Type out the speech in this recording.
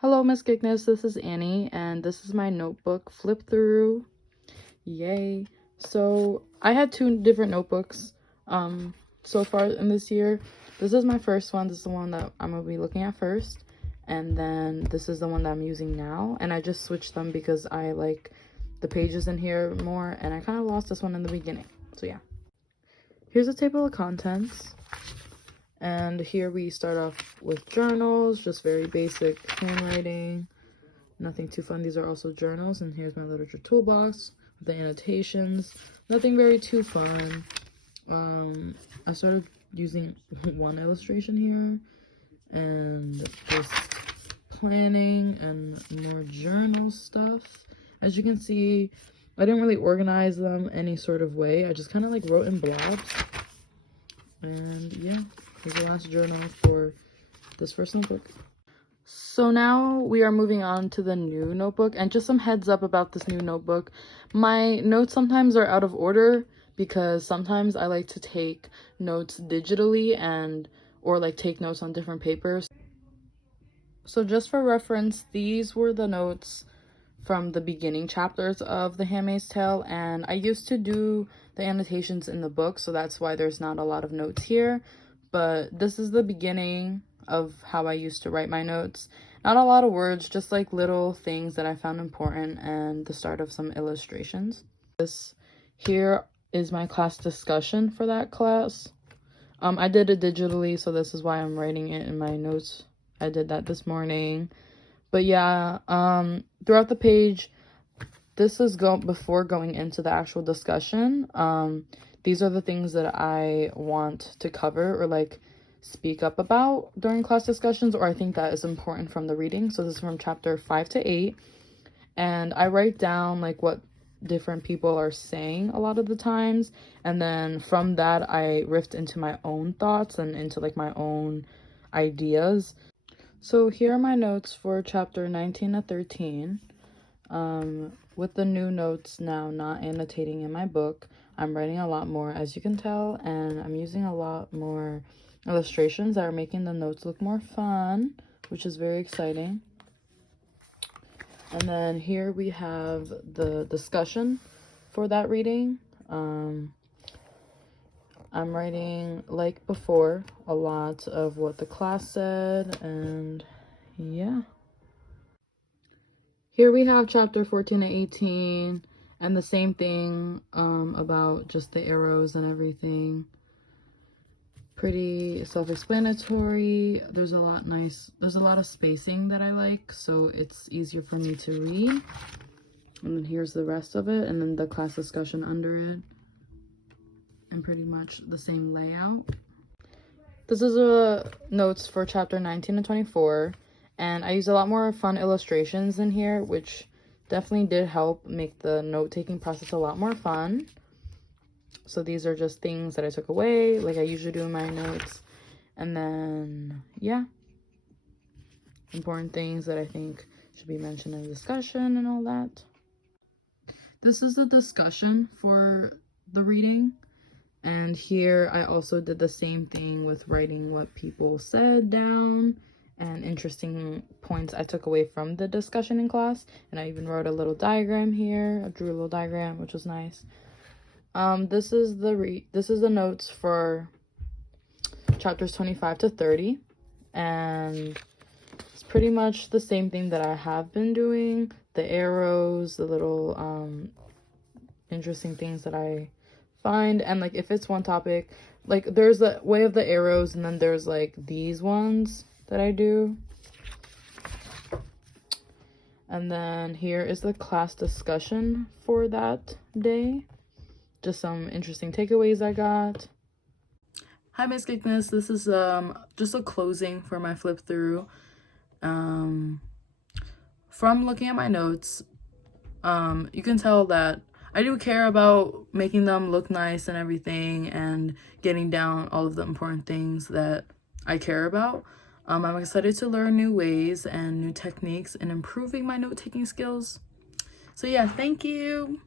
Hello, Miss Gigness. This is Annie, and this is my notebook flip through. Yay! So I had two different notebooks so far in this year. This is my first one. This is the one that I'm gonna be looking at first, and then this is the one that I'm using now. And I just switched them because I like the pages in here more, and I kind of lost this one in the beginning. So yeah, here's a table of contents. And here we start off with journals, just very basic handwriting, nothing too fun. These are also journals, and here's my literature toolbox with the annotations. Nothing very too fun. I started using one illustration here, and just planning and more journal stuff. As you can see, I didn't really organize them any sort of way. I just kind of like wrote in blobs. And yeah, here's the last journal for this first notebook. So now we are moving on to the new notebook, and just some heads up about this new notebook. My notes sometimes are out of order because sometimes I like to take notes digitally or like take notes on different papers. So just for reference, these were the notes from the beginning chapters of The Handmaid's Tale, and I used to do the annotations in the book, so that's why there's not a lot of notes here. But this is the beginning of how I used to write my notes. Not a lot of words, just like little things that I found important and the start of some illustrations. This here is my class discussion for that class. I did it digitally, so this is why I'm writing it in my notes. I did that this morning. But yeah, throughout the page, this is before going into the actual discussion. These are the things that I want to cover or like speak up about during class discussions, or I think that is important from the reading. So this is from chapter 5 to 8, and I write down like what different people are saying a lot of the times, and then from that I riffed into my own thoughts and into like my own ideas. So here are my notes for chapter 19 to 13. With the new notes now not annotating in my book, I'm writing a lot more, as you can tell, and I'm using a lot more illustrations that are making the notes look more fun, which is very exciting. And then here we have the discussion for that reading. I'm writing, like before, a lot of what the class said, and yeah. Here we have chapter 14 to 18, and the same thing about just the arrows and everything. Pretty self-explanatory. There's a lot of spacing that I like, so it's easier for me to read. And then here's the rest of it, and then the class discussion under it, and pretty much the same layout. This is notes for chapter 19 and 24, and I use a lot more fun illustrations in here, which definitely did help make the note-taking process a lot more fun. So these are just things that I took away, like I usually do in my notes. And then, yeah, important things that I think should be mentioned in the discussion and all that. This is the discussion for the reading. And here I also did the same thing with writing what people said down and interesting points I took away from the discussion in class. And I even wrote a little diagram here. I drew a little diagram, which was nice. This is the notes for chapters 25 to 30. And it's pretty much the same thing that I have been doing. The arrows, the little interesting things that I find, and like if it's one topic, like there's the way of the arrows, and then there's like these ones that I do. And then here is the class discussion for that day. Just some interesting takeaways I got. Hi, Miss Gigness. This is just a closing for my flip through. From looking at my notes, you can tell that I do care about making them look nice and everything, and getting down all of the important things that I care about. I'm excited to learn new ways and new techniques in improving my note-taking skills. So yeah, thank you.